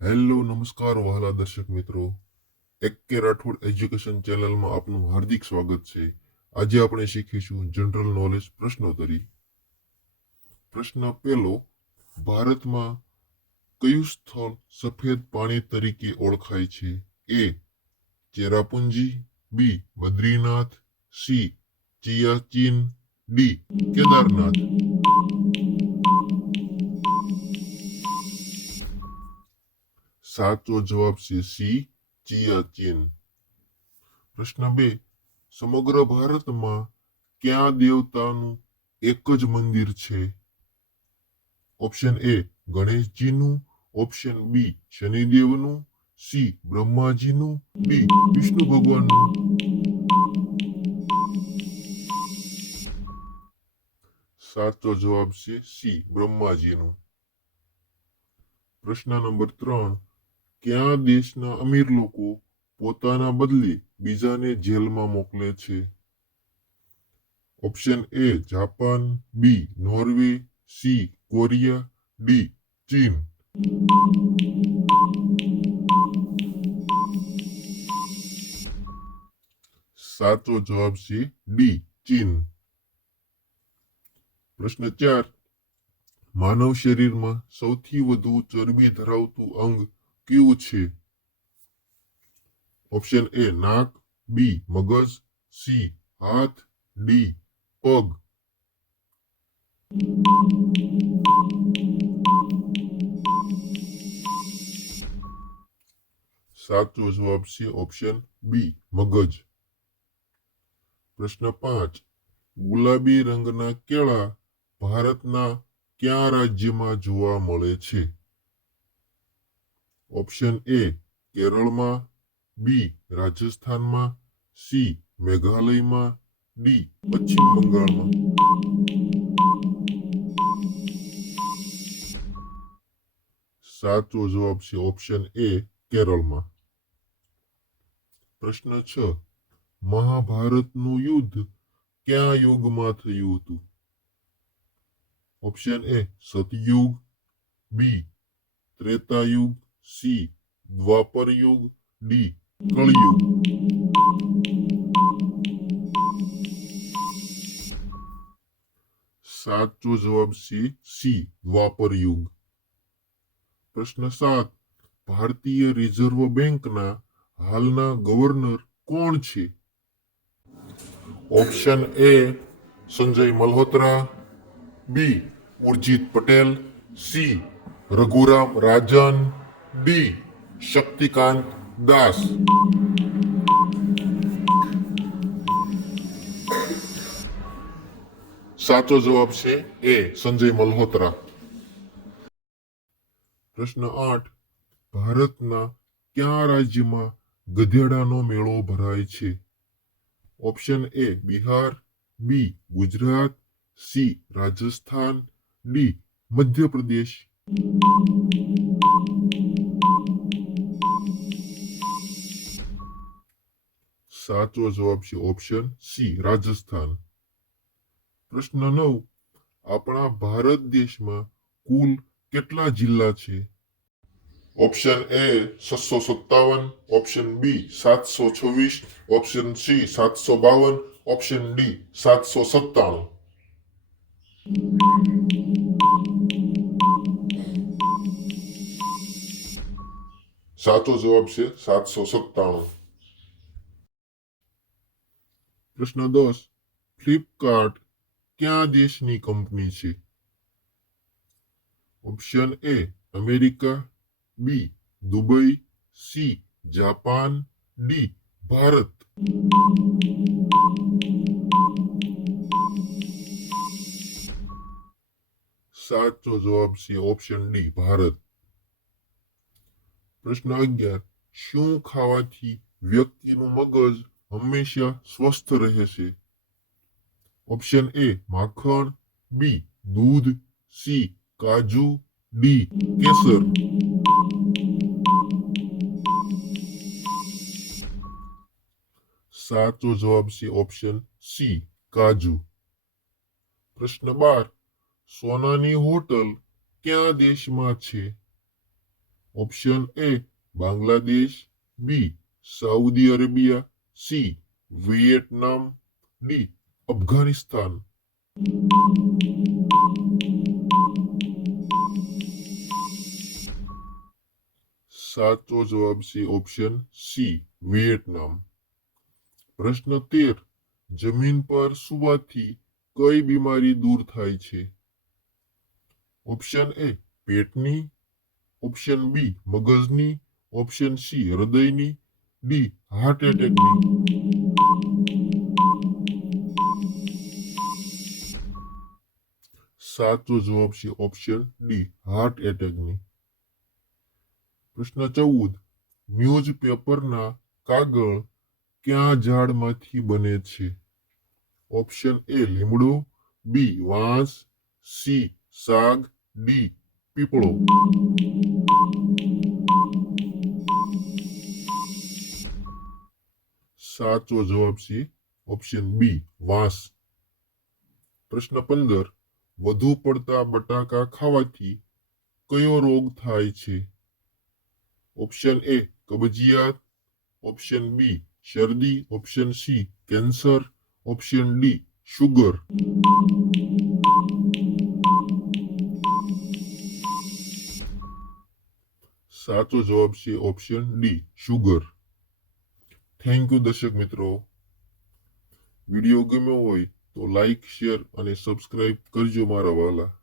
Hello નમસ્કાર વહાલા દર્શક મિત્રો, એક કે રાઠોડ એજ્યુકેશન ચેનલમાં આપનું હાર્દિક સ્વાગત છે. આજે આપણે શીખીશું જનરલ નોલેજ પ્રશ્નોત્તરી. પ્રશ્ન પહેલો, ભારતમાં કયું સ્થળ સફેદ પાણી તરીકે ઓળખાય છે? એ ચેરાપુંજી, બી બદ્રીનાથ, સી ચિયાચીન, ડી કેદારનાથ. સાચો જવાબ છે સી ચિયાચીન. પ્રશ્ન 2, સમગ્ર ભારતમાં કયા દેવતાનું એક જ મંદિર છે? ઓપ્શન એ ગણેશજીનું, ઓપ્શન બી શનિદેવનું, સી બ્રહ્માજીનું, ડી વિષ્ણુ ભગવાનનું. સાચો જવાબ છે સી બ્રહ્માજીનું. પ્રશ્ન નંબર 3, કયા દેશના અમીર લોકો પોતાના બદલે બીજાને જેલમાં મોકલે છે? Option A Japan, B Norway, C Korea, D ચીન. સાચો જવાબ છે ડી ચીન. પ્રશ્ન 4, માનવ શરીરમાં સૌથી વધુ ચરબી ધરાવતું અંગ કયું છે? ઓપ્શન એ નાક, બી મગજ, સી હાથ, ડી પગ. સાચો જવાબ છે ઓપ્શન બી મગજ. પ્રશ્ન 5, ગુલાબી રંગના કેળા ભારતના કયા રાજ્યમાં જોવા મળે છે? ઓપ્શન એ કેરળમાં, બી રાજસ્થાનમાં, સી મેઘાલયમાં, ડી પશ્ચિમ બંગાળમાં. સાચો જવાબ છે ઓપ્શન એ કેરળમાં. પ્રશ્ન 6, મહાભારતનું યુદ્ધ કયા યુગમાં થયું હતું? Option A Satyug, B Tretayug, C Dwapar Yug, D કળયુગ. સાચો જવાબ છે સી દ્વાપર યુગ. પ્રશ્ન 7, ભારતીય રિઝર્વ બેંકના હાલના ગવર્નર કોણ છે? Option A Sanjay Malhotra, B Urjit Patel, C Raghuram Rajan, D Shaktikanta Das. સાચો જવાબ છે એ સંજય મલ્હોત્રા. પ્રશ્ન 8, ભારતના કયા રાજ્યમાં ગધેડાનો મેળો ભરાય છે? ઓપ્શન એ બિહાર, બી ગુજરાત, સી રાજસ્થાન, ડી મધ્યપ્રદેશ. સાચો જવાબ છે ઓપ્શન સી રાજસ્થાન. પ્રશ્ન 9, આપણા ભારત દેશમાં કુલ કેટલા જિલ્લા છે? Option A 657, option B 726, option C 752, option D 797. સાચો જવાબ છે 797. પ્રશ્ન 10, ફ્લિપકાર્ટ કયા દેશની કંપની છે? Option A America, B Dubai, C Japan, D Bharat. સાચો જવાબ છે ઓપ્શન ડી ભારત. પ્રશ્ન 11, શું ખાવાથી વ્યક્તિનું મગજ હંમેશા સ્વસ્થ રહે છે? ઓપ્શન એ માખણ, બી દૂધ, સી કાજુ, ડી કેસર. સાચો જવાબ છે ઓપ્શન સી કાજુ. પ્રશ્ન 12, સોનાની હોટલ કયા દેશમાં છે? Option A Bangladesh, B Saudi Arabia, C Vietnam, D Afghanistan. સાચો જવાબ છે ઓપ્શન સી વિયેટનામ. પ્રશ્ન 13. જમીન પર સુવાથી કઈ બીમારી દૂર થાય છે? ઓપ્શન એ પેટની, ઓપ્શન બી મગજની, ઓપ્શન સી હૃદયની, ડી હાર્ટ એટેકની. સાચો જવાબ છે ઓપ્શન ડી હાર્ટ એટેકની. પ્રશ્ન 14. ન્યૂઝપેપરના કાગળ ક્યાં ઝાડમાંથી બને છે? ઓપ્શન એ લીમડો, બી વાંસ, સી સાગ, ડી પીપળો. સાચો જવાબ છે ઓપ્શન બી વાંસ. પ્રશ્ન 15. વધુ પડતા બટાકા ખાવાથી કયો રોગ થાય છે? ઓપ્શન એ કબજિયાત, ઓપ્શન બી શરદી, option C cancer, option D sugar. સાચો જવાબ છે option D sugar. Thank you દર્શક મિત્રો. વિડીયો ગમ્યો હોય તો લાઈક, શેર અને સબસ્ક્રાઇબ કરજો મારા વાલા.